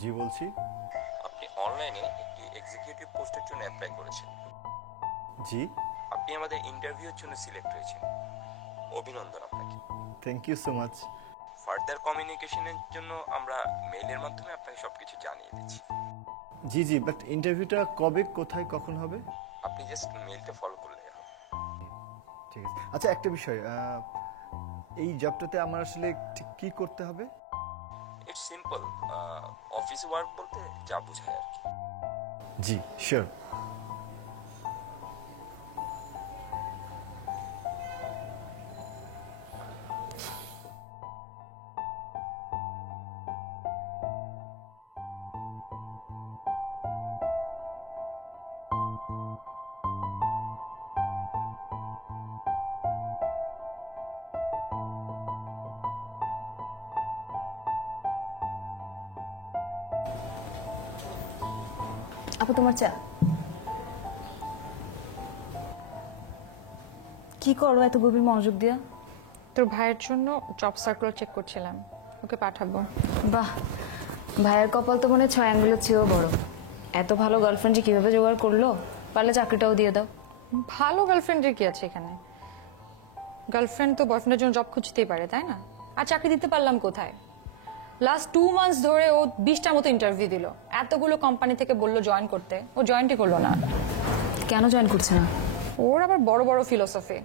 জি বলছি। আপনি অনলাইনে একটি এক্সিকিউটিভ পোস্টের জন্য অ্যাপ্লাই করেছেন। জি। আপনি আমাদের ইন্টারভিউর জন্য সিলেক্ট হয়েছেন। অভিনন্দন আপনাকে। Thank you so much. Further কমিউনিকেশনের জন্য আমরা মেইলের মাধ্যমে আপনাকে সবকিছু জানিয়ে দিচ্ছি। জি জি, বাট ইন্টারভিউটা কবে, কোথায়, কখন হবে? আপনি জাস্ট মেইলটা ফলো করলে হবে। ঠিক আছে। আচ্ছা, একটা বিষয়, এই জবটাতে আমার আসলে ঠিক কী করতে হবে? ইটস সিম্পল, অফিস ওয়ার্ক বলতে যা বোঝায় আর কি। জি শিওর। আপু তোমার চা। কি করো এত গভীর মনোযোগ দিয়া? তোর ভাইয়ের জন্য জব সার্কুলার চেক করছিলাম, ওকে পাঠাবো। বাহ, ভাইয়ের কপাল তো মনে 6 আঙ্গুলের চেয়েও বড়। এত ভালো গার্লফ্রেন্ড যে কিভাবে জোগাড় করলো? পারলে চাকরিটাও দিয়ে দাও। ভালো গার্লফ্রেন্ডের কি আছে এখানে? গার্লফ্রেন্ড তো বয়ফ্রেন্ডের জন্য জব খুঁজতেই পারে, তাই না? আর চাকরি দিতে পারলাম কোথায়? লাস্ট 2 মান্থস ধরে ও 20টার মতো ইন্টারভিউ দিল, এতগুলো কোম্পানি থেকে বললো জয়েন করতে, ও জয়েনই করলো না। কেন জয়েন করছে না? ওর আবার বড় বড় ফিলোসফি,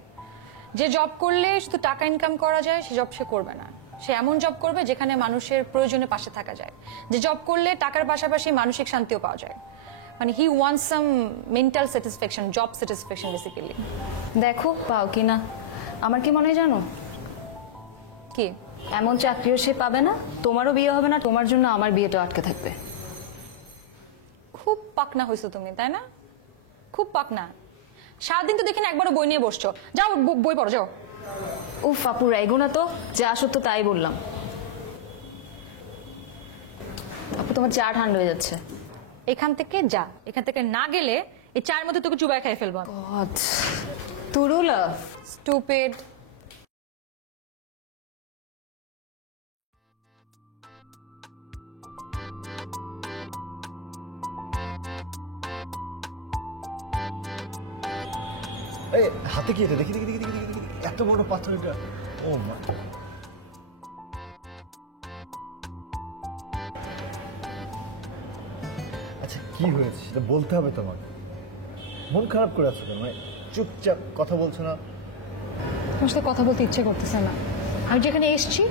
যে জব করলে শুধু টাকা ইনকাম করা যায় সে জব সে করবে না। সে এমন জব করবে যেখানে মানুষের প্রয়োজনে পাশে থাকা যায়, যে জব করলে টাকার পাশাপাশি মানসিক শান্তিও পাওয়া যায়। মানে he wants some mental satisfaction, job satisfaction basically. দেখো পাও কি না। আমার কি মনে হয় জানো? কি এমন চাকরিও সে পাবে না, তোমারও বিয়ে হবে না, তোমার জন্য আমার বিয়েটা আটকে থাকবে। খুব পাকনা হয়েছো তুমি, তাই না? খুব পাকনা। সারাদিন তো দেখি না একবারও বই নিয়ে বসছো। যাও বই পড়ো, যাও। উফ আপু, রাইগো না তো, যা সত্য তাই বললাম। আপু তোমার চা ঠান্ডা হয়ে যাচ্ছে। এখান থেকে যা, এখান থেকে না গেলে এই চায়ের মধ্যে তোকে চুবাই খাই ফেলবো। গড, তুরুলা স্টুপিড। এই হাতে কি এটা? দেখি দেখি দেখি দেখি দেখি, এত বড় পাথর এটা! ও মা! আচ্ছা, কি হয়েছে সেটা বলতে হবে তোমার। মন খারাপ করে আছো কেন? মানে চুপচাপ কথা বলছো না? তোমার সাথে কথা বলতে ইচ্ছে করতেছে না। আমি যেখানে এসেছি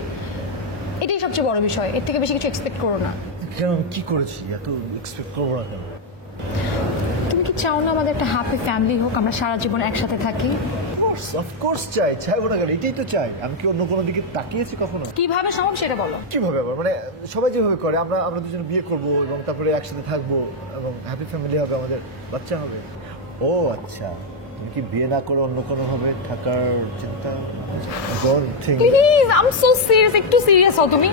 এটাই সবচেয়ে বড় বিষয়, এর থেকে বেশি কিছু এক্সপেক্ট করো না। কেন, আমি কি করেছি এত এক্সপেক্ট করবো না কেন? তুমি কি চাও না আমাদের একটা হ্যাপি ফ্যামিলি হোক, আমরা সারা জীবন একসাথে থাকি? অফকোর্স চাই, চাইবো না কেন? এটাই তো চাই। আমি কি অন্য কোনো দিকে তাকিয়েছি কখনো? কিভাবে সম্ভব সেটা বলো। কিভাবে আবার? মানে সবাই যেভাবে করে, আমরা আমরা দুজন বিয়ে করব এবং তারপরে একসাথে থাকবো এবং হ্যাপি ফ্যামিলি হবে, আমাদের বাচ্চা হবে। ও আচ্ছা, তুমি কি বিয়ে না করে অন্য কোনো ভাবে থাকার চিন্তা? Please, I am so serious, একটু সিরিয়াস হও তুমি।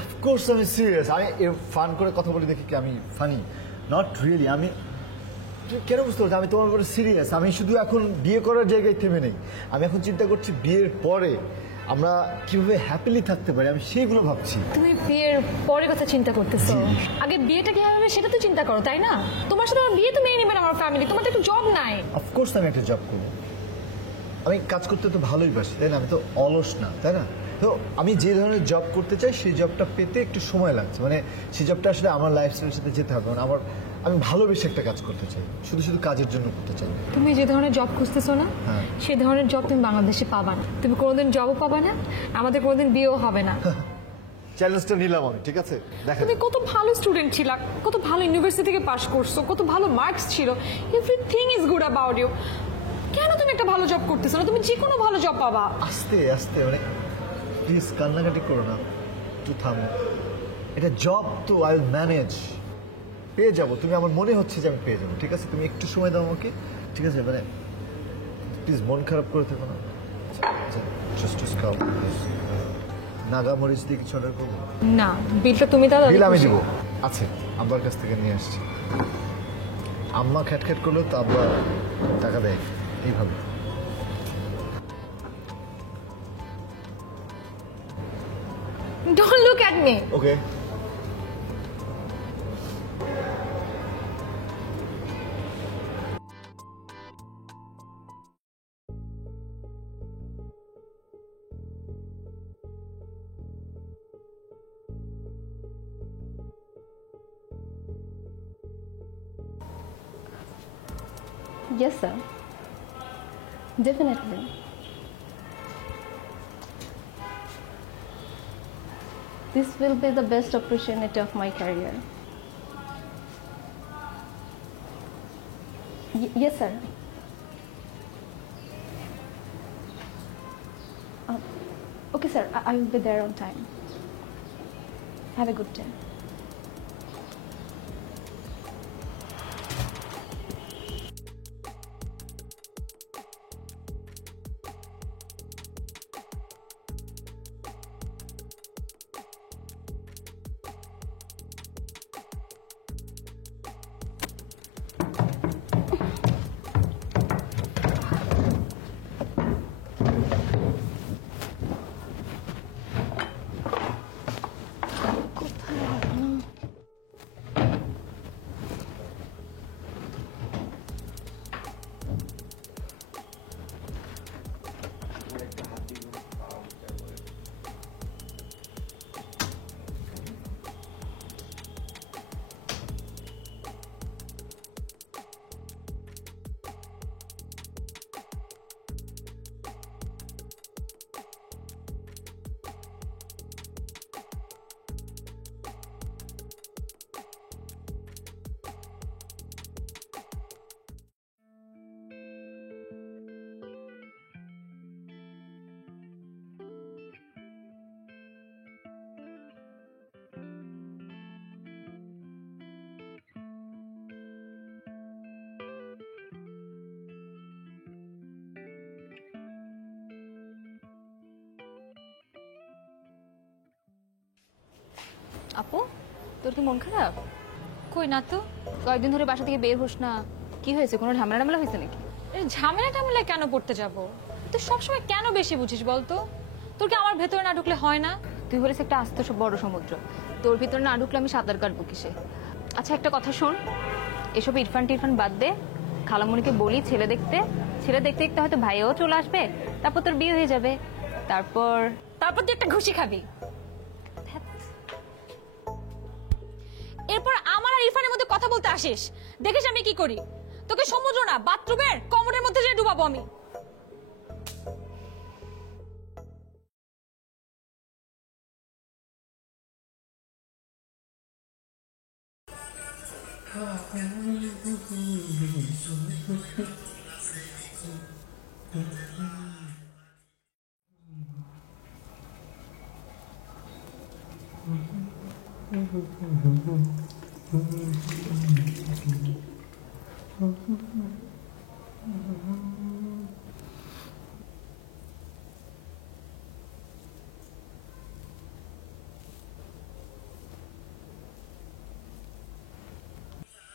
অফকোর্স আমি সিরিয়াস। আমি ফান করে কথা বলি দেখি কি আমি ফানি? Not really. আমি তুমি কেন বুঝতে পারছো? আমি তোমার উপরে সিরিয়াস। আমি শুধু এখন বিয়ে করার জায়গায় থেমে নেই। আমি এখন চিন্তা করছি বিয়ের পরে আমরা কিভাবে হ্যাপিলি থাকতে পারি, আমি সেইগুলো ভাবছি। তুমি বিয়ের পরে কথা চিন্তা করতেছো? আগে বিয়েটা কি হবে সেটা তো চিন্তা করো, তাই না? তোমার সাথে আমার বিয়ে তো মেনে নেবে না আমার ফ্যামিলি, তোমার তো একটু জব নাই। অফকোর্স আমি একটা জব করবো। আমি কাজ করতে তো ভালোই বাসি, তাই না? আমি তো অলস না, তাই না? তো আমি যে ধরনের জব করতে চাই সেই জবটা পেতে একটু সময় লাগছে। মানে সেই জবটা আসলে আমার লাইফস্টাইলের সাথে যেতে হবে। মানে আমি ভালোবেসে একটা কাজ করতে চাই, শুধু শুধু কাজের জন্য করতে চাই। তুমি যে ধরনের জব খুঁজতেছো না, সেই ধরনের জব তুমি বাংলাদেশে পাবা না। তুমি কোনোদিন জবও পাবা না, আমাদের কোনোদিন বিয়েও হবে না। চ্যালেঞ্জটা নিলাম আমি, ঠিক আছে? দেখা তুমি কত ভালো স্টুডেন্ট ছিলা, কত ভালো ইউনিভার্সিটি থেকে পাশ করছো, কত ভালো মার্কস ছিল, everything is good about you. কেন তুমি একটা ভালো জব করতেছো না? তুমি যে কোনো ভালো জব পাবা। আস্তে আস্তে, মানে প্লিজ কান্নাকাটি করো না, একটু থামো। এটা জব তো, আই উইল ম্যানেজ, পেয়ে যাবো। তুমি, আমার মনে হচ্ছে যে আমি পেয়ে যাবো, ঠিক আছে? তুমি একটু সময় দাও আমাকে, ঠিক আছে? মানে প্লিজ মন খারাপ করে থেকো না। নাগা মরিচ দিয়ে কিছু অর্ডার করবো? না, বিলটা তুমি দাও। বিল আমি দিব, আছে, আব্বার কাছ থেকে নিয়ে আসছি। আম্মা খ্যাট করলেও তো আব্বা টাকা দেয় এইভাবে। Don't look at me. Okay, Yes, sir. Definitely. This will be the best opportunity of my career. Yes, sir. Okay, sir. I will be there on time. Have a good day. আপু, তোর কি মন খারাপ? কই না তো। কয়েকদিন ধরে বাসা থেকে বের হোস না, কি হয়েছে? কোনো ঝামেলা টামেলা হয়েছে নাকি? এই ঝামেলা টামেলা কেন পড়তে যাব? তুই সবসময় কেন বেশি বুঝিস বলতো? তোর কি আমার ভেতরে না ঢুকলে হয় না? তুই বলিস একটা আস্ত বড় সমুদ্র, তোর ভিতরে না ঢুকলে আমি সাঁতার কাটবো কিসে? আচ্ছা একটা কথা শোন, এসব ইরফান টিরফান বাদ দে, খালামণিকে বলি ছেলে দেখতে দেখতে হয়তো ভাইও চলে আসবে, তারপর তোর বিয়ে হয়ে যাবে, তারপর তুই একটা ঘুষি খাবি। এরপর আমার আর ইরফানের মধ্যে কথা বলতে আসিস, দেখিস আমি কি করি। তোকে সমুদ্র না, বাথরুমের কমরের মধ্যে যে ডুবাবো আমি।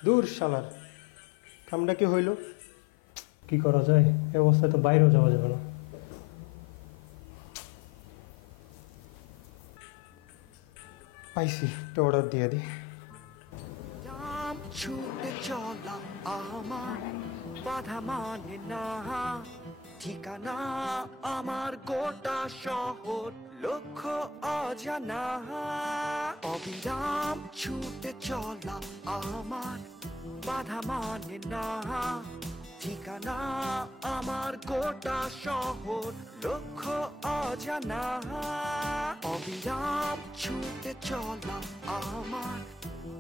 দূর শালার, কামটা কি হইল? কি করা যায়, এই অবস্থায় তো বাইরেও যাওয়া যাবে না। পাইছি, একটা অর্ডার দিয়ে দিই। ছুটে চলা আমার বাধা মানে না, ঠিকানা আমার গোটা শহর, লক্ষ্য অজানা। অবিরাম ছুটে চলা আমার বাধা মানে না, ঠিকানা আমার গোটা শহর, লক্ষ্য অজানা। অবিরাম ছুটে চলা আমার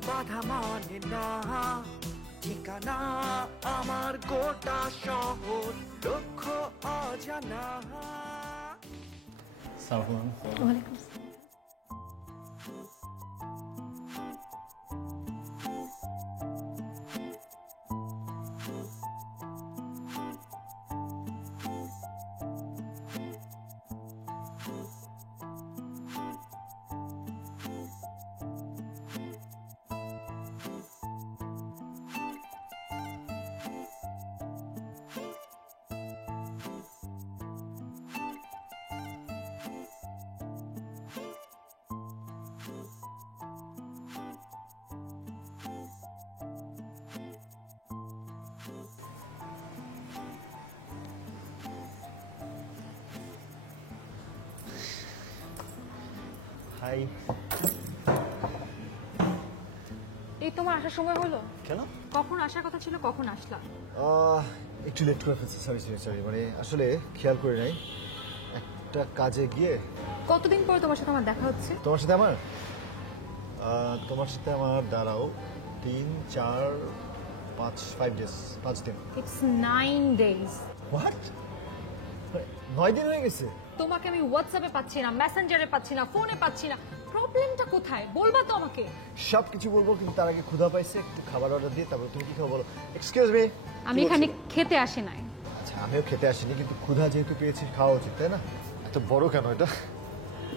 বাধা মানে না, ঠিকানা আমার গোটা শহর, লক্ষ্য অজানা। সালাম। ওয়ালাইকুম আসসালাম। হাই। এই তোমার আসার সময় হলো? কেন? কখন আসার কথা ছিল, কখন আসলা? একটু লেট করে ফেলছি, সরি, মানে আসলে খেয়াল করি নাই, একটা কাজে গিয়ে। কতদিন পরে তোমার সাথে আমার দেখা হচ্ছে? তোমার সাথে আমার দাঁড়াও 3, 4, 5 ডেজ, 5 দিন। It's 9 days. হোয়াট? 9 দিন হয়ে গেছে? তোমাকে আমি হোয়াটসঅ্যাপে পাচ্ছি না, মেসেঞ্জারে পাচ্ছি না, ফোনে পাচ্ছি না। প্রবলেমটা কোথায় বলবা তো আমাকে? সব কিছু বলবো, কিন্তু তার আগে ক্ষুধা পাইছে, একটু খাবার অর্ডার দিয়ে তারপর তুমি কি খাবো বলো। Excuse me. আমি এখানে খেতে আসি নাই। আচ্ছা, আমিও খেতে আসিনি, কিন্তু ক্ষুধা যেহেতু পেয়েছি খাওয়া উচিত, তাই না? এত বড় কেন এটা?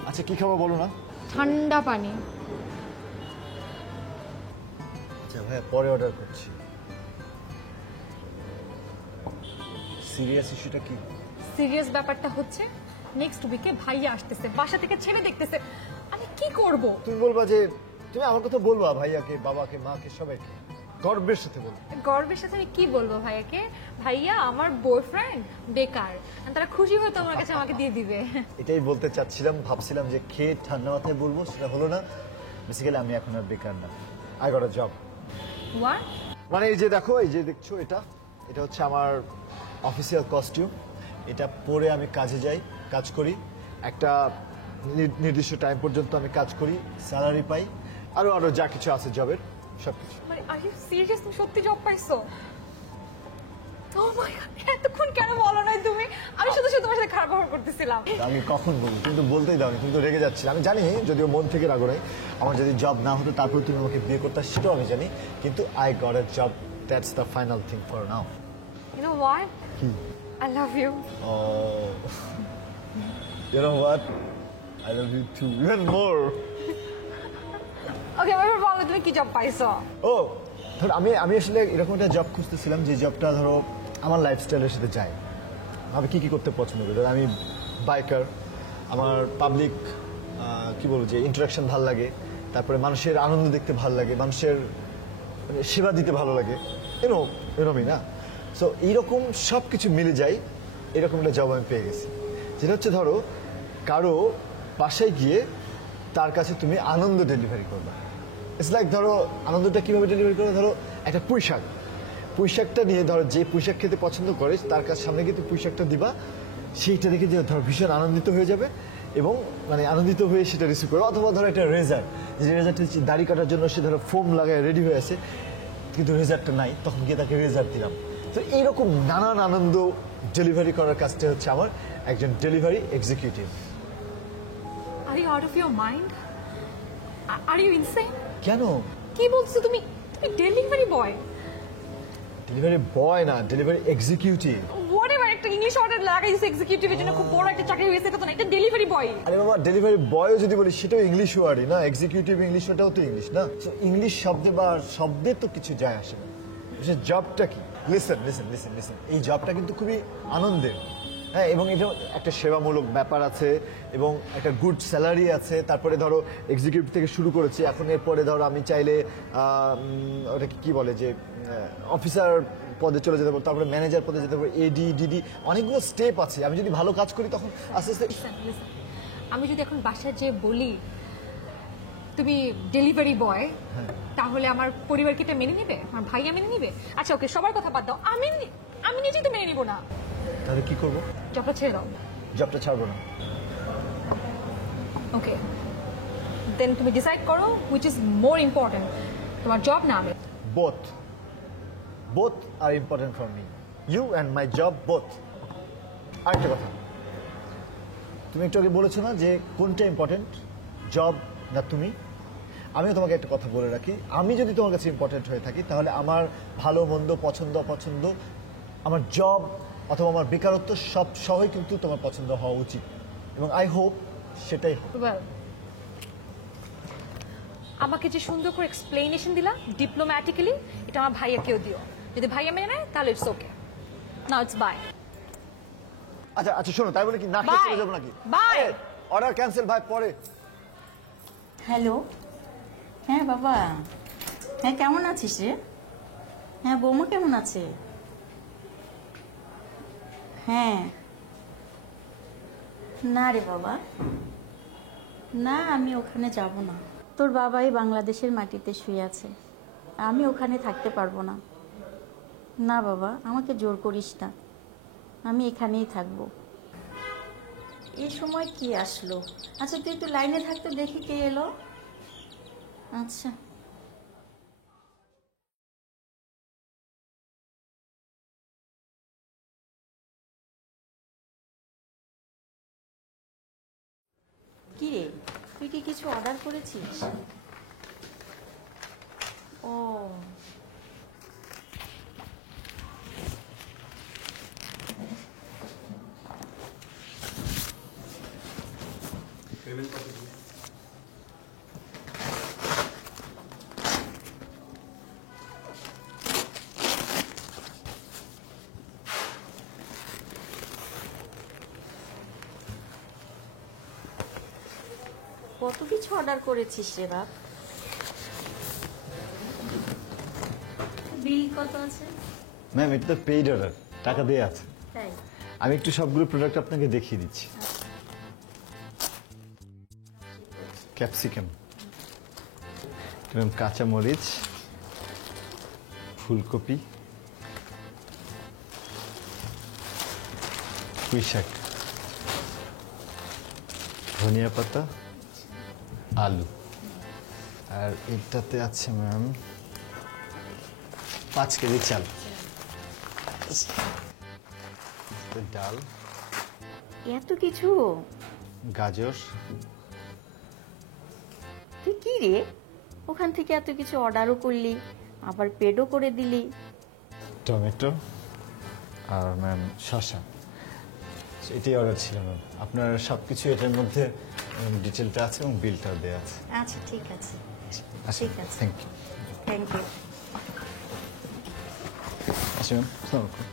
আচ্ছা, কি খাবো বলো না? ঠান্ডা পানি। আচ্ছা ভাইয়া, পরে অর্ডার করছি। সিরিয়াস ইস্যুটা কি? সিরিয়াস ব্যাপারটা হচ্ছে নেক্সট উইকে ভাইয়া আসতেছে, বাসা থেকে ছেলে দেখতেছে। আমি কি করব? তুমি বলবা যে, তুমি আমার কথা বলবা ভাইয়াকে, বাবাকে, মাকে, সবাইকে গর্বের সাথে বলবো। গর্বের সাথে আমি কি বলবো ভাইয়াকে? ভাইয়া আমার বয়ফ্রেন্ড বেকার, আর তারা খুশি হয়ে তোমার কাছে আমাকে দিয়ে দিবে। এটাই বলতে চাচ্ছিলাম, ভাবছিলাম যে খেয়ে ঠান্ডা মাথায় বলবো, সেটা হলো না। বেসিক্যালি আমি এখন আর বেকার না, I got a job. What? মানে এই যে দেখো, এই যে দেখছো, এটা হচ্ছে আমার অফিসিয়াল কস্টিউম। এটা পরে আমি কাজে যাই, কাজ করি, একটা নির্দিষ্ট টাইম পর্যন্ত আমি কাজ করি, স্যালারি পাই, আরো যা কিছু আছে জবের সবকিছু। মানে আর ইউ সিরিয়াস? তুমি সত্যি জব পাইছো? ও মাই গড, এতক্ষণ কেন বলো নাই তুমি? আমি শুধু তোমার সাথে খারাপ ব্যবহার করতেছিলাম। আমি কখন বলবো? তুমি তো বলতেই দাওনি, তুমি তো রেগে যাচ্ছিলে। আমি জানি, যদিও মন থেকে রাগো নাই, আমার যদি জব না হতো তারপর তুমি আমাকে বিয়ে করতে, সেটাও আমি জানি, কিন্তু I got a job, that's the final thing for now. You know what? I love you. Oh, you know what? I love you too, even more. ওকে, এবার বলো তুমি কি জব পাইছো? ও, ধর আমি আসলে এরকম একটা জব খুঁজতেছিলাম, যে জবটা ধরো আমার লাইফস্টাইলের সাথে যায়। আমি কি করতে পছন্দ করি? ধরো আমি বাইকার, আমার পাবলিক কি বলবো, যে ইন্টারাকশন ভালো লাগে, তারপরে মানুষের আনন্দ দেখতে ভালো লাগে, মানুষের মানে সেবা দিতে ভালো লাগে, এরকমই না? সো এইরকম সব কিছু মিলে যায়, এরকম একটা জব আমি পেয়ে গেছি, যেটা হচ্ছে ধরো কারো বাসায় গিয়ে তার কাছে তুমি আনন্দ ডেলিভারি করবে। ইটস লাইক, ধরো আনন্দটা কীভাবে ডেলিভারি করবে? ধরো একটা পুঁইশাকটা নিয়ে, ধরো যে পুঁইশাক খেতে পছন্দ করে তার কাছে সামনে গিয়ে তুমি পুঁইশাকটা দিবা, সেইটা দেখে যে ধরো ভীষণ আনন্দিত হয়ে যাবে, এবং মানে আনন্দিত হয়ে সেটা রিসিভ করবে। অথবা ধরো একটা রেজার, যে রেজারটা দাড়ি কাটার জন্য সে ধরো ফোম লাগায় রেডি হয়ে আছে, কিন্তু রেজারটা নাই, তখন গিয়ে তাকে রেজার দিলাম। তো এইরকম নানান আনন্দ ডেলিভারি করার কাজটা হচ্ছে আমার একজন delivery executive. Are you out of your mind? Are you insane? কেন? কি বলছো তুমি? তুমি ডেলিভারি বয়? ডেলিভারি বয় না, ডেলিভারি এক্সিকিউটিভ। হোয়াটএভার, একটা ইংলিশ অর্ডার লাগাইছে এক্সিকিউটিভের জন্য, খুব বড় একটা চাকরি হয়েছে, এটা তো না, এটা ডেলিভারি বয়। আরে বাবা, ডেলিভারি বয়ও যদি বলি সেটাও ইংলিশ ওয়ার্ডই না, এক্সিকিউটিভ ইংলিশ, ওটাও তো ইংলিশ না। তো ইংলিশ শব্দে বা শব্দে তো কিছু যায় আসে না। জবটা কি? লিসেন, এই জবটা কিন্তু খুবই আনন্দের, হ্যাঁ, এবং এটা একটা সেবামূলক ব্যাপার আছে, এবং একটা গুড স্যালারি আছে। তারপরে ধরো এক্সিকিউটিভ থেকে শুরু করেছি, এখন এরপরে ধরো আমি চাইলে ওটাকে কি বলে, যে অফিসার পদে চলে যেতে পারবো, তারপরে ম্যানেজার পদে যেতে পারবো, এডি, ডিডি, অনেকগুলো স্টেপ আছে। আমি যদি ভালো কাজ করি তখন আস্তে আস্তে। আমি যদি এখন বাসায় যেয়ে বলি তুমি ডেলিভারি বয়, তাহলে আমার পরিবার কি এটা মেনে নিবে? আমার ভাইয়া মেনে নিবে? আচ্ছা ওকে, সবার কথা বাদ দাও, আমি নিজেই তো মেনে নিব না। তাহলে কি করবো? জবটা ছেড়ে দাও। জবটা ছাড়বো না। ওকে, দেন তুমি ডিসাইড করো হুইচ ইজ মোর ইম্পর্টেন্ট, তোমার জব না আমি। both are important for me, you and my job both. আরেকটা কথা, তুমি একটু আগে বলেছো না যে কোনটা ইম্পর্টেন্ট, জব না তুমি? আমিও তোমাকে একটা কথা বলে রাখি, আমি যদি তোমার কাছে ইম্পর্টেন্ট হয়ে থাকি, তাহলে আমার ভালো মন্দ, পছন্দ অপছন্দ, আমার জব অথবা আমার বেকারত্ব সব সবই কিন্তু তোমার পছন্দ হওয়া উচিত, এবং আই হোপ সেটাই হবে। Well, আমাকে যে সুন্দর করে এক্সপ্লেনেশন দিলা ডিপ্লোম্যাটিক্যালি, এটা আমার ভাইয়াকেও দিও। যদি ভাইয়া মেনে নেয় তাহলে it's okay, now it's bye. আচ্ছা শোনো, তাই বলে কি না খেয়ে চলে যাবো নাকি? বাই। অর্ডার ক্যান্সেল ভাই, পরে। হ্যালো, হ্যাঁ বাবা, হ্যাঁ কেমন আছিস রে? হ্যাঁ বৌমা কেমন আছে? হ্যাঁ, না রে বাবা, না আমি ওখানে যাব না। তোর বাবাই বাংলাদেশের মাটিতে শুয়ে আছে, আমি ওখানে থাকতে পারবো না। না বাবা, আমাকে জোর করিস না, আমি এখানেই থাকবো। এই সময় কি আসলো? আচ্ছা তুই একটু লাইনে থাকতে, দেখি কে এলো। আচ্ছা কি রে, তুই কি কিছু অর্ডার করেছিস? ও কত কিছু অর্ডার করেছিস রে বাপ? বিল কত আছে? ম্যাম এটা তো পেইড অর্ডার, টাকা দিয়ে আছে। তাই? আমি একটু সবগুলো প্রোডাক্ট আপনাকে দেখিয়ে দিচ্ছি। ক্যাপসিকাম, ম্যাম কাঁচামরিচ, ফুলকপি, পুঁই শাক, ধনিয়া পাতা, আলু, আর এটাতে আছে ম্যাম 5 কেজি চাল, ডাল, এত কিছু? গাজর। তুই কি রে, ওখান থেকে এত কিছু অর্ডারও করলি, আবার পেডও করে দিলি। টমেটো আর ম্যাম শসা, এটাই অর্ডার ছিল ম্যাম। আপনার সব কিছু এটার মধ্যে ডিটেলটা আছে এবং বিলটাও দেওয়া আছে। আচ্ছা ঠিক আছে, ঠিক আছে, থ্যাংক ইউ। Thank you. আচ্ছা ম্যাম, আসসালামু আলাইকুম।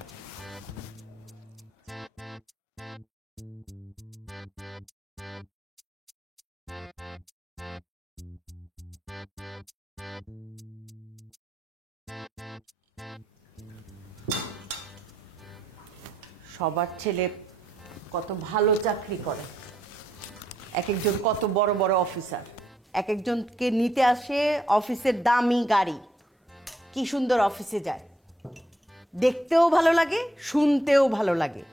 সবার ছেলে কত ভালো চাকরি করে, এক একজন কত বড় বড় অফিসার, এক একজনকে নিতে আসে অফিসের দামি গাড়ি, কি সুন্দর অফিসে যায়, দেখতেও ভালো লাগে, শুনতেও ভালো লাগে।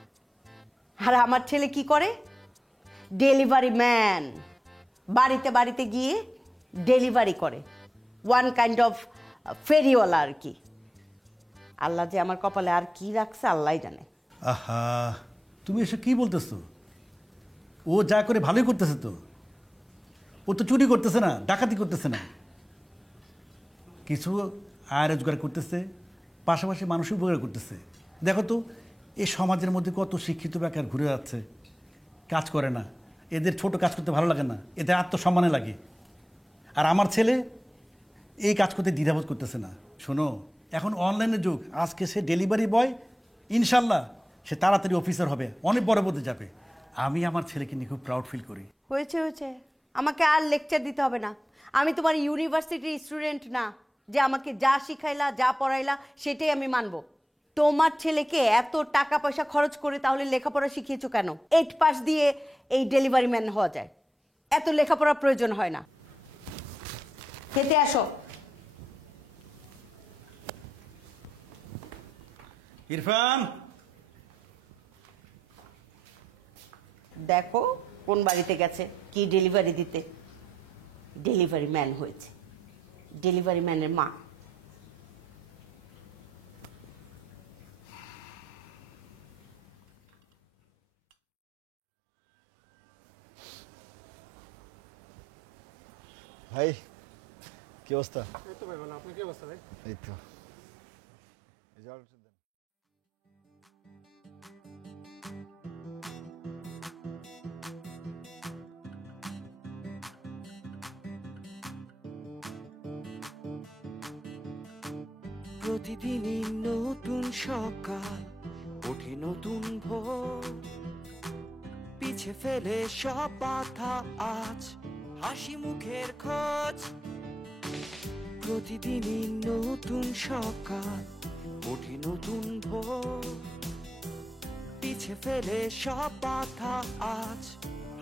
আর আমার ছেলে কি করে? ডেলিভারি ম্যান, বাড়িতে বাড়িতে গিয়ে ডেলিভারি করে, ওয়ান কাইন্ড অফ ফেরিওয়ালা আর কি। আল্লাহ যে আমার কপালে আর কি রাখছে আল্লাহই জানে। আহা, তুমি এসব কি বলতেছো? ও যা করে ভালোই করতেছে তো। ও তো চুরি করতেছে না, ডাকাতি করতেছে না, কিছু আয় রোজগার করতেছে, পাশাপাশি মানুষের উপকার করতেছে। দেখো তো এই সমাজের মধ্যে কত শিক্ষিত বেকার ঘুরে যাচ্ছে, কাজ করে না, এদের ছোট কাজ করতে ভালো লাগে না, এদের আত্মসম্মানে লাগে। আর আমার ছেলে এই কাজ করতে দ্বিধাবোধ করতেছে না। শোনো, এখন অনলাইনের যুগ, আজকে সে ডেলিভারি বয়, ইনশাল্লাহ সে তাড়াতাড়ি অফিসার হবে, অনেক বড় পদে যাবে। আমি আমার ছেলেকে নিয়ে খুব প্রাউড ফিল করি। হয়েছে হয়েছে, আমাকে আর লেকচার দিতে হবে না। আমি তোমার ইউনিভার্সিটির স্টুডেন্ট না যে আমাকে যা শিখাইলা যা পড়াইলা সেটাই আমি মানবো। তোমার ছেলেকে এত টাকা পয়সা খরচ করে তাহলে লেখাপড়া শিখিয়েছো কেন? 8 পাস দিয়ে এই ডেলিভারি ম্যান হওয়া যায়, এত লেখাপড়ার প্রয়োজন হয় না। খেতে আসো। ইরফান, দেখো কোন বাড়িতে গেছে, কি ডেলিভারি দিতে। ডেলিভারি ম্যান হয়েছে, ডেলিভারি ম্যানের মা। ভাই কি অবস্থা? এই তো ভাই ভালো, আপনার কি অবস্থা ভাই? এই তো, এই যে অর্ডারটা দেন। প্রতিদিনই নতুন সকাল, ওঠে নতুন ভোর, পিছে ফেলে সব বাধা আজ হাসি মুখের খোঁজ। প্রতিদিনই নতুন সকাল, ওঠে নতুন ভোর, পিছে ফেলে সব বাধা আজ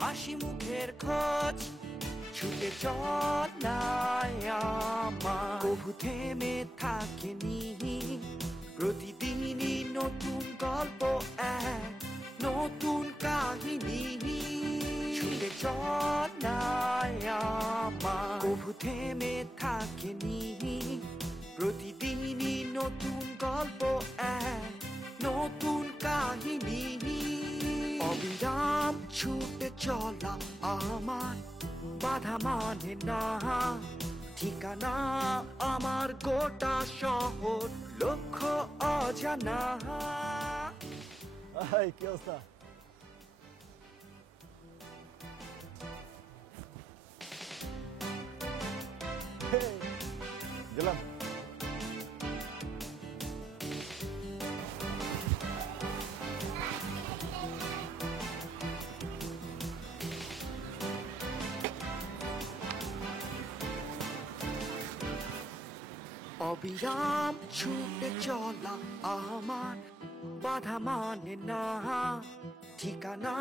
হাসি মুখের খোঁজ। ছুটে চলায় আমার কবু থেমে থাকেনি প্রতিদিনই নতুন গল্প এক নতুন কাহিনী ছুটে চলায় আমার কবু থেমে থাকেনি প্রতিদিনই নতুন গল্প এক নতুন কাহিনী অবিরাম ছুটে চলা আমার বাধা মানে না ঠিকানা আমার গোটা শহর লক্ষ্য অজানা হাই কি অবস্থা? Hey, দিলাম। অবিরাম ছুটে চলা আমার বাধা মানে না ঠিকানা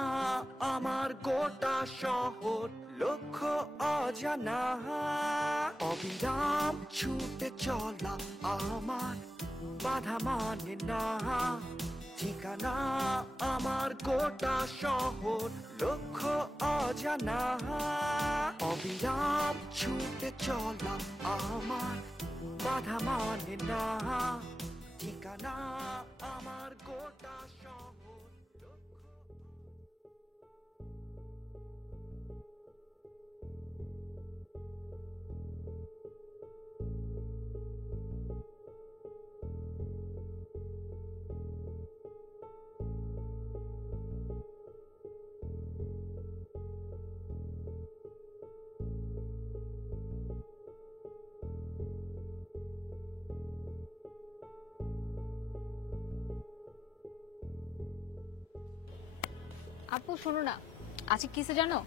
আমার গোটা শহর লক্ষ্য অজানা অবিরাম ছুটে চলা আমার বাধা মানে না ঠিকানা আমার গোটা শহর লক্ষ্য অজানা অবিরাম ছুটে চলা আমার বাধা মানে না ঠিকানা আমার গোটা শহর আপু শোনো না, আজকে কিসে জানো?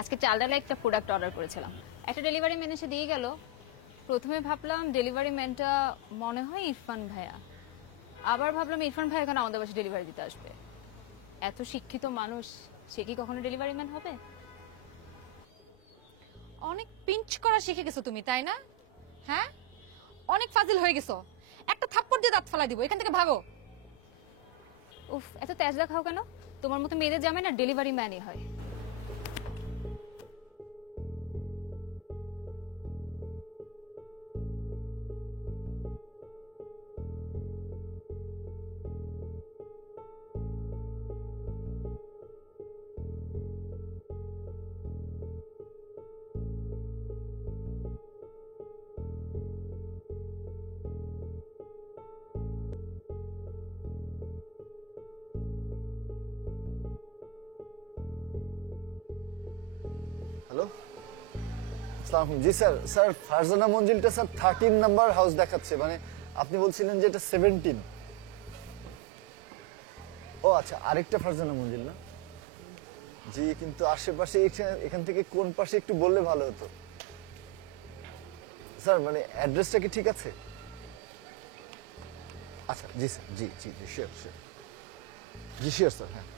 আজকে চাল ডালে একটা প্রোডাক্ট অর্ডার করেছিলাম, একটা ডেলিভারি ম্যান এসে দিয়ে গেল। প্রথমে ভাবলাম ডেলিভারি ম্যানটা মনে হয় ইরফান ভাইয়া, আবার ভাবলাম ইরফান ভাই এখন আমাদের বাসায় ডেলিভারি দিতে আসবে। এত শিক্ষিত মানুষ, সে কি কখনো ডেলিভারি ম্যান হবে? অনেক পিঞ্চ করা শিখে গেছো তুমি, তাই না? হ্যাঁ, অনেক ফাজিল হয়ে গেছো। একটা থাপ্পড় দিয়ে দাঁত ফালাই দিব, এখান থেকে ভাগো। উফ, এত তেজ দেখাও কেন? তোমার মতো মেয়েদের জামাই না ডেলিভারি ম্যানই হয়। হ্যালো, আসসালামু আলাইকুম। জি স্যার, স্যার ফারজানা মঞ্জিলটা স্যার 13 নাম্বার হাউস দেখাচ্ছে, মানে আপনি বলছিলেন যে এটা 17। ও আচ্ছা, আরেকটা ফারজানা মঞ্জিল না? জি, কিন্তু আশেপাশে এখান থেকে কোন পাশে একটু বললে ভালো হতো স্যার, মানে অ্যাড্রেসটা কি ঠিক আছে? আচ্ছা জি স্যার, জি জি জি শিওর শিওর, জি শিওর স্যার। হ্যাঁ,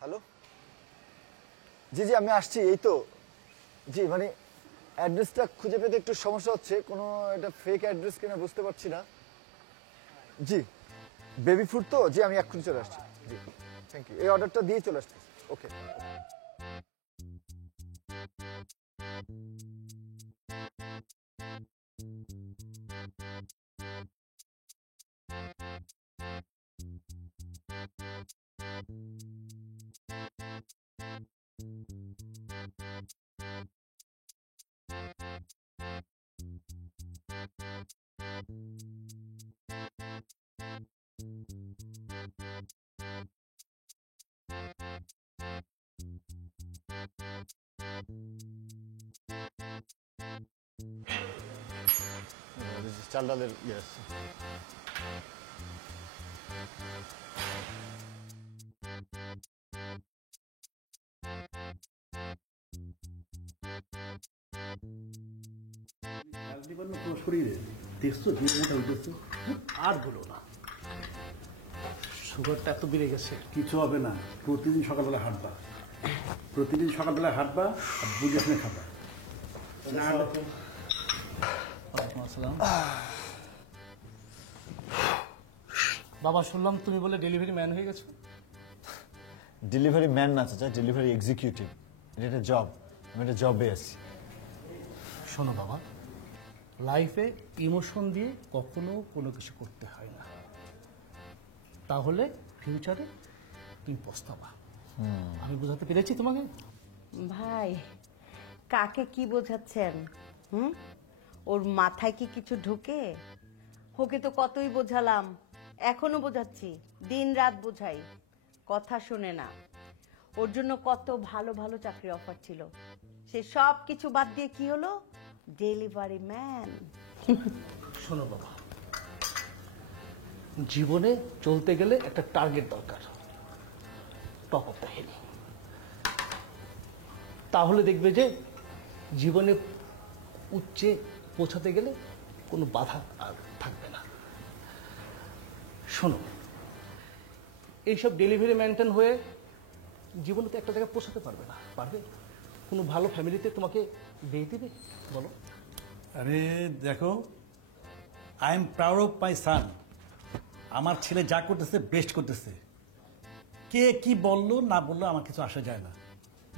হ্যালো, জি জি আমি আসছি, এই তো। জি মানে অ্যাড্রেসটা খুঁজে পেতে একটু সমস্যা হচ্ছে, কোনো এটা ফেক অ্যাড্রেস কিনা বুঝতে পারছি না। জি, বেবি ফুড তো, জি আমি এক্ষুনি চলে আসছি। জি থ্যাংক ইউ, এই অর্ডারটা দিয়ে চলে আসছি। ওকে। চাল ডালের ইয়ে আছে। শরীরে দেখছো যে মোটা হইতেছো। আর বলো না, সুগারটা এত বেড়ে গেছে। কিছু হবে না, প্রতিদিন সকালবেলা হাঁটবা, প্রতিদিন সকালবেলা হাঁটবা আর বুঝে শুনে খাবা। না হাঁটলে ওয়ালাইকুম আসসালাম। বাবা, শুনলাম তুমি বলে ডেলিভারি ম্যান হয়ে গেছো। ডেলিভারি ম্যান না চাচা, ডেলিভারি এক্সিকিউটিভ। এটা একটা জব, আমি একটা জবে আছি। শোনো বাবা, লাইফে ইমোশন দিয়ে কখনো কোনো কিছু করতে হয় না, তাহলে ফিউচারে তুমি পস্তাবা। আমি বোঝাতে পেরেছি তোমাকে? ভাই, কাকে কি বোঝাচ্ছেন? ওর মাথায় কি কিছু ঢুকে? ওকে তো কতই বোঝালাম, এখনো বোঝাচ্ছি, দিন রাত বোঝাই, কথা শোনে না। ওর জন্য কত ভালো ভালো চাকরি অফার ছিল, সে সব কিছু বাদ দিয়ে কি হলো? Delivery man. শোনো বাবা, জীবনে চলতে গেলে একটা টার্গেট দরকার, টপ অফ দ্য হিল। তাহলে দেখবে যে জীবনে উচ্চে পৌঁছাতে গেলে কোনো বাধা আর থাকবে না। শোনো, এইসব ডেলিভারি মেনটেন হয়ে জীবনে তো একটা জায়গায় পৌঁছাতে পারবে না। পারবে? কোনো ভালো ফ্যামিলিতে তোমাকে বিয়ে দিবে? বলো। আরে দেখো, I am proud of my son. আমার ছেলে যা করতেছে বেস্ট করতেছে। কে কি বললো না বললো আমার কিছু আসা যায় না।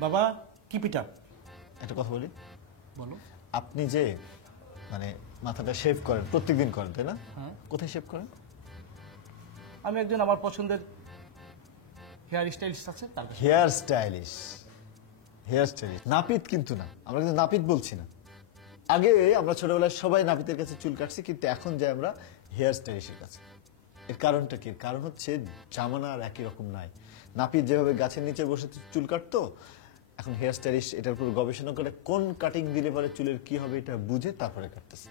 বাবা, কিপ ইট আপ। একটা কথা বলি, বলো। আপনি যে মানে মাথাটা শেভ করেন, প্রত্যেকদিন করেন তাই না? হ্যাঁ। কোথায় শেভ করেন? আমি একজন আমার পছন্দের হেয়ার স্টাইলিস্ট আছে, তার কাছে। হেয়ার স্টাইলিশ, হেয়ার স্টাইলিশ নাপিত কিন্তু না, আমরা কিন্তু নাপিত বলছি না। আগে আমরা ছোটবেলায় সবাই নাপিতের কাছে চুল কাটছি, কিন্তু এখন যাই আমরা হেয়ার স্টাইলিশের কাছে। এর কারণটা কি? কারণ হচ্ছে জামানা আর একই রকম নাই। নাপিত যেভাবে গাছের নিচে বসে চুল কাটতো, এখন হেয়ার স্টাইলিশ এটার উপর গবেষণা করে কোন কাটিং দিলে পরে চুলের কি হবে এটা বুঝে তারপরে কাটতেছে।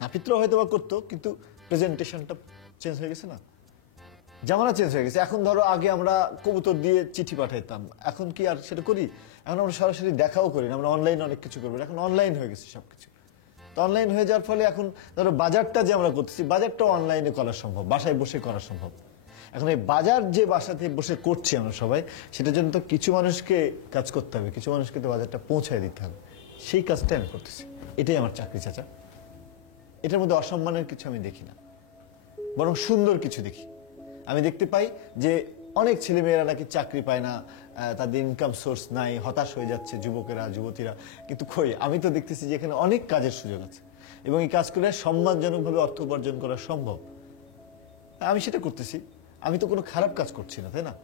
নাপিতরাও হয়তো বা করতো, কিন্তু প্রেজেন্টেশনটা চেঞ্জ হয়ে গেছে না, জামানা চেঞ্জ হয়ে গেছে। এখন ধরো আগে আমরা কবুতর দিয়ে চিঠি পাঠাইতাম, এখন কি আর সেটা করি? এখন আমরা সরাসরি দেখাও করি না, আমরা অনলাইনে অনেক কিছু করবো। এখন অনলাইন হয়ে গেছে সবকিছু। তো অনলাইন হয়ে যাওয়ার ফলে এখন ধরো বাজারটা যে আমরা করতেছি, বাজারটাও অনলাইনে করা সম্ভব, বাসায় বসে করা সম্ভব। এখন এই বাজার যে বাসাতে বসে করছি আমরা সবাই, সেটার জন্য তো কিছু মানুষকে কাজ করতে হবে, কিছু মানুষকে তো বাজারটা পৌঁছায় দিতে হবে। সেই কাজটাই আমি করতেছি। এটাই আমার চাকরি চাচা। এটার মধ্যে অসম্মানের কিছু আমি দেখি না, বরং সুন্দর কিছু দেখি। আমি দেখতে পাই যে অনেক ছেলেমেয়েরা নাকি চাকরি পায় না, তাদের ইনকাম সোর্স নাই, হতাশ হয়ে যাচ্ছে যুবকেরা, যুবতীরা। কিন্তু কই, আমি তো দেখতেছি যে এখানে অনেক কাজের সুযোগ আছে এবং এই কাজ করে সম্মানজনকভাবে অর্থ উপার্জন করা সম্ভব। আমি সেটা করতেছি, আমি তো কোনো খারাপ কাজ করছি না, তাই না?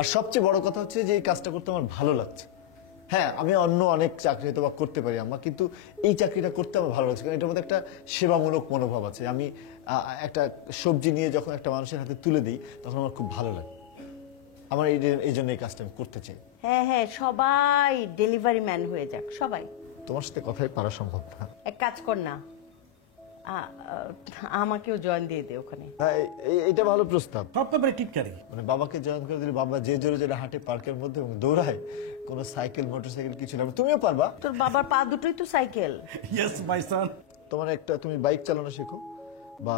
আর সবচেয়ে বড় কথা হচ্ছে যে এই কাজটা করতে আমার ভালো লাগছে। হ্যাঁ, আমি অন্য অনেক চাকরি হয়তো বা করতে পারি আমার, কিন্তু এই চাকরিটা করতে আমার ভালো লাগছে, কারণ এটার মধ্যে একটা সেবামূলক মনোভাব আছে। আমি একটা সবজি নিয়ে যখন একটা মানুষের হাতে তুলে দিই, তখন আমার খুব ভালো লাগে। আমার এই জন্য এই কাজটা আমি করতে চাই। হ্যাঁ হ্যাঁ, সবাই ডেলিভারি ম্যান হয়ে যাক, সবাই। তোমার সাথে কথাই পারা সম্ভব না। এক কাজ কর না, আমাকেও জয়েন দিয়ে দে ওখানে। হ্যাঁ, এটা ভালো প্রস্তাব। সব ব্যাপারে টিটকারি। মানে বাবাকে জয়েন করে দিলে বাবা যে জোরে জোরে হাঁটে পার্কের মধ্যে এবং দৌড়ায়, কোনো সাইকেল মোটরসাইকেল কিছু না, তুমিও পারবা। তোর বাবার পা দুটোই তো সাইকেল। ইয়েস মাই সান। তোমার তুমি বাইক চালানো শেখো বা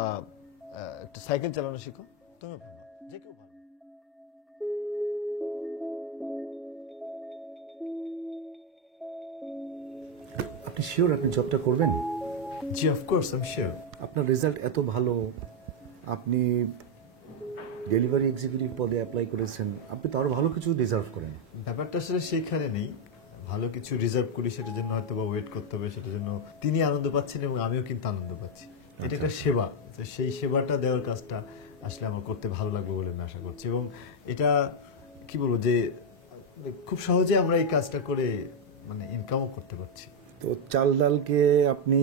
একটা সাইকেল চালানো শেখো, তুমিও পারবা, যে কেউ পারবে। আপনি শিওর আপনি জবটা করবেন? জি, অফকোর্স আমি শিওর। আপনার রেজাল্ট এত ভালো, আপনি ডেলিভারি এক্সিকিউটিভ পদে অ্যাপ্লাই করেছেন, আপনি তো আরো ভালো কিছু ডিজার্ভ করেন। ব্যাপারটা আসলে সেইখানে নেই, ভালো কিছু রিজার্ভ করি সেটার জন্য হয়তো বা ওয়েট করতে হবে, সেটার জন্য তিনি আনন্দ পাচ্ছেন এবং আমিও কিন্তু আনন্দ পাচ্ছি। এটা একটা সেবা, তো সেই সেবাটা দেওয়ার কাজটা আসলে আমার করতে ভালো লাগবে বলে আমি আশা করছি। এবং এটা কি বলবো যে খুব সহজে আমরা এই কাজটা করে মানে ইনকামও করতে পারছি। তো চাল ডালকে আপনি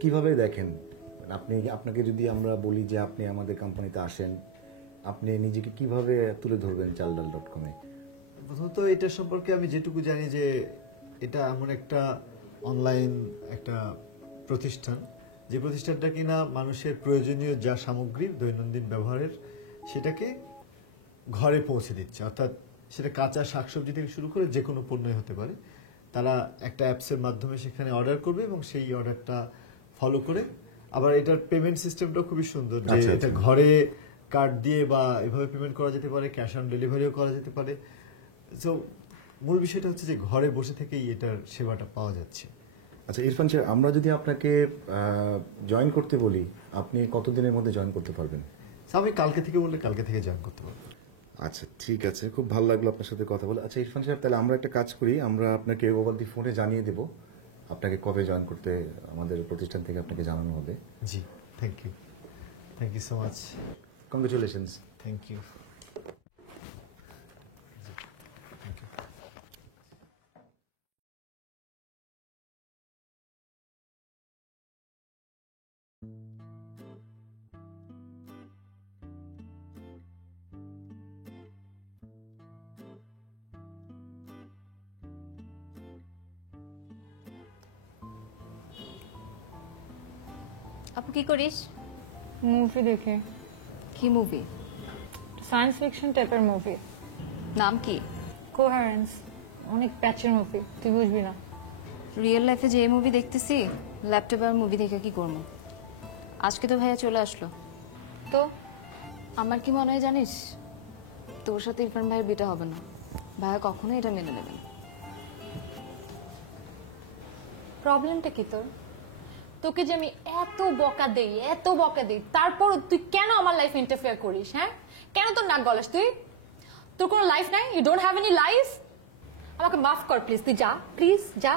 কিভাবে দেখেন? আপনাকে যদি আমরা বলি যে আপনি আমাদের কোম্পানিতে আসেন, আপনি নিজেকে কিভাবে তুলে ধরবেন চালডাল.com-এ? প্রথমত এটা সম্পর্কে আমি যেটুকু জানি যে এটা এমন একটা অনলাইন একটা প্রতিষ্ঠান, যে প্রতিষ্ঠানটা কিনা মানুষের প্রয়োজনীয় যা সামগ্রী দৈনন্দিন ব্যবহারের সেটাকে ঘরে পৌঁছে দিচ্ছে। অর্থাৎ সেটা কাঁচা শাকসবজি থেকে শুরু করে যে কোনো পণ্যই হতে পারে। তারা একটা অ্যাপসের মাধ্যমে সেখানে অর্ডার করবে এবং সেই অর্ডারটা ফলো করে। আবার এটার পেমেন্ট সিস্টেমটাও খুবই সুন্দর, যে আচ্ছা, এটা আচ্ছা। ঘরে কার্ড দিয়ে বা এভাবে পেমেন্ট করা যেতে পারে, ক্যাশ অন ডেলিভারিও করা যেতে পারে। সো মূল বিষয়টা হচ্ছে যে ঘরে বসে থেকেই এটার সেবাটা পাওয়া যাচ্ছে। আচ্ছা ইরফান সাহেব, আমরা যদি আপনাকে জয়েন করতে বলি, আপনি কতদিনের মধ্যে জয়েন করতে পারবেন? So, আমি কালকে থেকে বললে কালকে থেকে জয়েন করতে পারবো। আচ্ছা ঠিক আছে, খুব ভালো লাগলো আপনার সাথে কথা বলে। আচ্ছা ইরফান সাহেব, তাহলে আমরা একটা কাজ করি, আমরা আপনাকে ওভার দি ফোনে জানিয়ে দেব আপনাকে কবে জয়েন করতে আমাদের প্রতিষ্ঠান থেকে আপনাকে জানানো হবে। জি, thank you so much. Congratulations. Thank you. আপু কি করিস? মুভি দেখে। কি মুভি? সায়েন্স ফিকশন টাইপের মুভি। নাম কি? কোহারেন্স। অনেক প্যাচের মুভি, তুই বুঝবি না। রিয়েল লাইফে যে মুভি দেখতেছি, ল্যাপটপে আর মুভি দেখে কি করবো? আজকে তো ভাইয়া চলে আসলো। তো আমার কি মনে হয় জানিস, তোর সাথে ইরফান ভাইয়ের বিটা হবে না। ভাইয়া কখনোই এটা মেনে নেবে না। প্রবলেমটা কি তোর? তোকে যে আমি এত বকা দেই, তারপর তুই কেন আমার লাইফে ইন্টারফেয়ার করিস? হ্যাঁ, কেন তোর নাক গলাস তুই? তোর কোনো লাইফ নাই? You don't have any life? আমাকে মাফ কর প্লিজ, তুই যা, প্লিজ যা।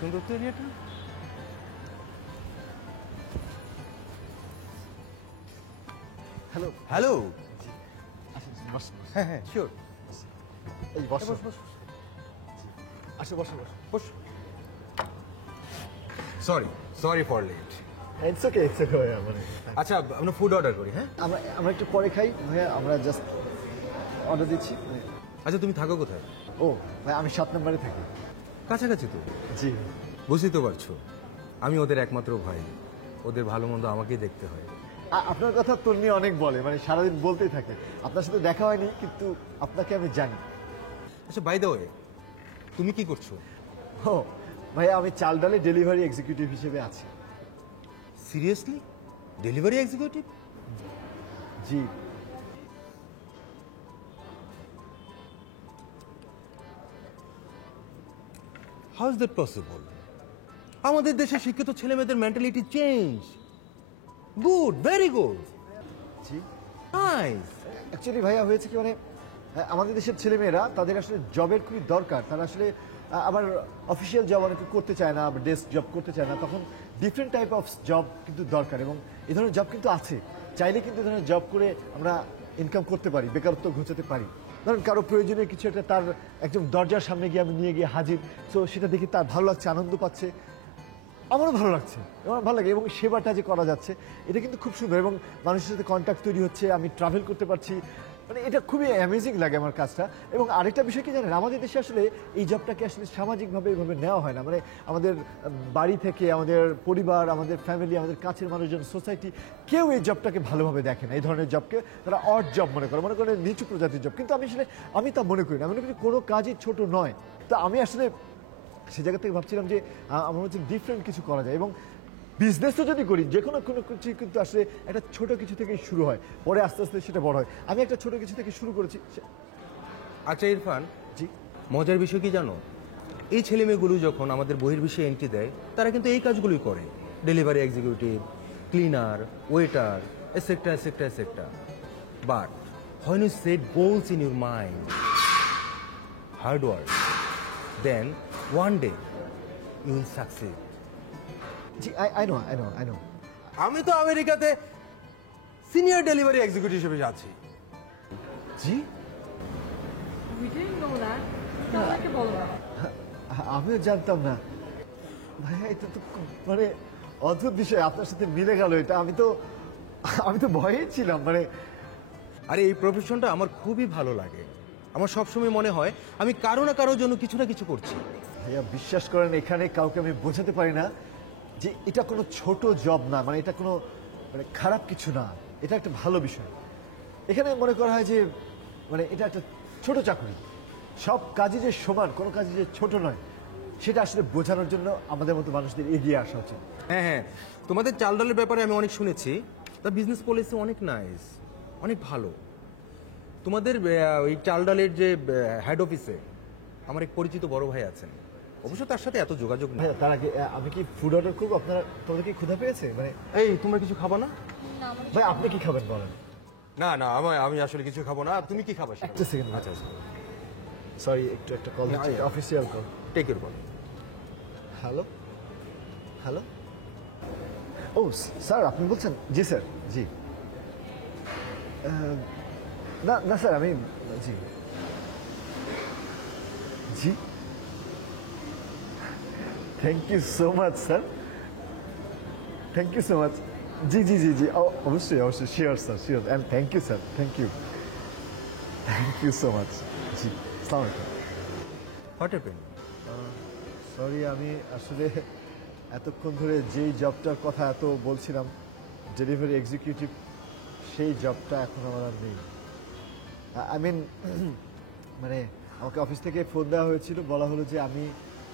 সুন্দর তো এরিয়াটা। Hello hello. হ্যাঁ হ্যাঁ শিওর। এই বস আসো, বসো boss. Sorry for late. It's okay ভাইয়া। মানে আচ্ছা, আমরা ফুড অর্ডার করি। হ্যাঁ, আমরা একটু পরে খাই ভাইয়া, আমরা জাস্ট অর্ডার দিচ্ছি। আচ্ছা তুমি থাকো কোথায়? ও ভাই, আমি 7 নম্বরে থাকি। কাছাকাছি তো। জি, বুঝতেই তো পারছো, আমি ওদের একমাত্র ভাই, ওদের ভালো মন্দ আমাকেই দেখতে হয়। আপনার কথা তন্নি অনেক বলে, মানে সারাদিন বলতেই থাকে। আপনার সাথে দেখা হয়নি, কিন্তু আপনাকে আমি জানি। আচ্ছা বাই দ্য ওয়ে, তুমি কি করছো? ও ভাইয়া, আমি চাল ডালে ডেলিভারি এক্সিকিউটিভ হিসেবে আছি। সিরিয়াসলি? Delivery executive? জি। How is that possible? আমাদের দেশে শিক্ষিত ছেলে মেয়েদের mentality change. Good, very good. জি, নাইস। অ্যাকচুয়ালি ভাইয়া হয়েছে কি, মানে আমাদের দেশের ছেলেমেয়েরা তাদের আসলে জবের খুবই দরকার। তারা আসলে আবার অফিসিয়াল জব অনেকে করতে চায় না, আবার ডেস্ক জব করতে চায় না। তখন ডিফারেন্ট টাইপ অফ জব কিন্তু দরকার, এবং এই ধরনের জব কিন্তু আছে। চাইলে কিন্তু এই ধরনের জব করে আমরা ইনকাম করতে পারি, বেকারত্ব ঘোচাতে পারি। ধরুন কারো প্রয়োজনীয় কিছু একটা তার একদম দরজার সামনে গিয়ে আমি নিয়ে গিয়ে হাজির, তো সেটা দেখে তার ভালো লাগছে, আনন্দ পাচ্ছে, আমারও ভালো লাগছে, আমার ভালো লাগে। এবং সেবাটা যে করা যাচ্ছে এটা কিন্তু খুব সুন্দর, এবং মানুষের সাথে কন্ট্যাক্ট তৈরি হচ্ছে, আমি ট্রাভেল করতে পারছি, মানে এটা খুবই অ্যামেজিং লাগে আমার কাজটা। এবং আরেকটা বিষয় কি জানেন, আমাদের দেশে আসলে এই জবটাকে আসলে সামাজিকভাবে এইভাবে নেওয়া হয় না। মানে আমাদের বাড়ি থেকে, আমাদের পরিবার, আমাদের ফ্যামিলি, আমাদের কাছের মানুষজন, সোসাইটি, কেউ এই জবটাকে ভালোভাবে দেখে না। এই ধরনের জবকে তারা অড জব মনে করে নিচু প্রজাতির জব। কিন্তু আমি তা মনে করি না। আমি মনে করি কোনো কাজই ছোট নয়। তো আমি আসলে সে জায়গা থেকে ভাবছিলাম যে আমার হচ্ছে ডিফারেন্ট কিছু করা যায়, এবং বিজনেসও যদি করি, যে কোনো কিছু কিন্তু আসলে একটা ছোট কিছু থেকেই শুরু হয়, পরে আস্তে আস্তে সেটা বড় হয়। আমি একটা ছোট কিছু থেকে শুরু করেছি। আচ্ছা ইরফান, জি, মজার বিষয় কি জানো, এই ছেলেমেয়েগুলো যখন আমাদের বহির্বিশ্বে এন্ট্রি দেয় তারা কিন্তু এই কাজগুলোই করে, delivery executive, cleaner, waiter, এসেক্টা এসেক্টা এসেক্টা। But when you set goals in your mind, hard work, then one day you will succeed. G I know আমি তো আমেরিকাতে সিনিয়র ডেলিভারি এক্সিকিউটিভ হিসেবে আছি। জি আমিও জানতাম না ভাইয়া, এটা তো মানে অদ্ভুত বিষয়, আপনার সাথে মিলে গেল এটা। আমি তো ভয়েই ছিলাম মানে। আরে এই প্রফেশনটা আমার খুবই ভালো লাগে, আমার সবসময় মনে হয় আমি কারো না কারোর জন্য কিছু না কিছু করছি। ভাইয়া বিশ্বাস করেন, এখানে কাউকে আমি বোঝাতে পারি না যে এটা কোনো ছোট জব না, মানে এটা কোনো মানে খারাপ কিছু না, এটা একটা ভালো বিষয়। এখানে মনে করা হয় যে মানে এটা একটা ছোট চাকরি, সব কাজই যে সমান, কোনো কাজই যে ছোট নয়, সেটা আসলে বোঝানোর জন্য আমাদের মতো মানুষদের এগিয়ে আসা উচিত। হ্যাঁ হ্যাঁ, তোমাদের চাল ডালের ব্যাপারে আমি অনেক শুনেছি, তা বিজনেস পলিসি অনেক নাইস, অনেক ভালো। তোমাদের ওই চাল ডালের যে হেড অফিসে আমার এক পরিচিত বড় ভাই আছেন, অবশ্য তার সাথে এত যোগাযোগ নেই। ভাইয়া তার আগে আমি কি ফুড অর্ডার করবো? তোমাদের কি ক্ষুধা পেয়েছে? মানে এই তোমরা কিছু খাবা না? ভাই আপনি কি খাবেন বলেন? না না, আমি আসলে কিছু খাবো না। তুমি কি খাবা? একটা সেকেন্ড। আচ্ছা আচ্ছা, সরি একটা কল দিচ্ছি, official call. Take your call. Hello hello, ও স্যার আপনি বলছেন? জি স্যার, জি না না স্যার আমি জি জি thank you so much sir, thank you so much. জি জি জি জি অবশ্যই অবশ্যই, sure sir sure, and thank you sir, thank you so much. জি আসসালামু আলাইকুম। What happened? সরি, আমি আসলে এতক্ষণ ধরে যেই জবটার কথা এত বলছিলাম, ডেলিভারি এক্সিকিউটিভ, সেই জবটা এখন আমার আর নেই। আই মিন মানে আমাকে অফিস থেকে ফোন দেওয়া হয়েছিল, বলা হলো যে আমি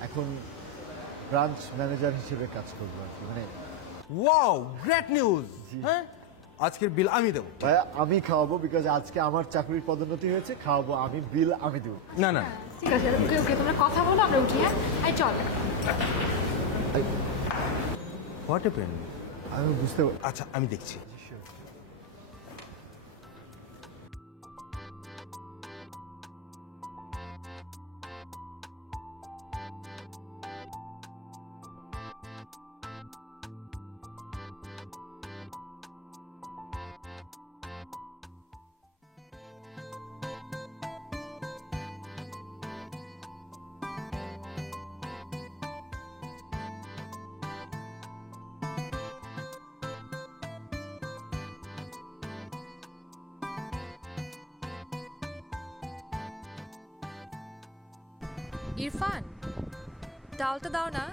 এখন ব্রাঞ্চ ম্যানেজার হিসেবে কাজ করবো আর কি। মানে ওয়াও, গ্রেট নিউজ। হ্যাঁ, আজকের বিল আমি দেবো। ভাইয়া আমি খাওয়াবো, বিকজ আজকে আমার চাকরির পদোন্নতি হয়েছে, খাওয়াবো আমি, বিল আমি দেবো। না না, ঠিক আছে, ওকে ওকে, তোমরা কথা বলো, আমরা উঠি। হ্যাঁ, আই চল। What happened? আমি বুঝতে আচ্ছা আমি দেখছি। ইরফান, ডালটা দাও না।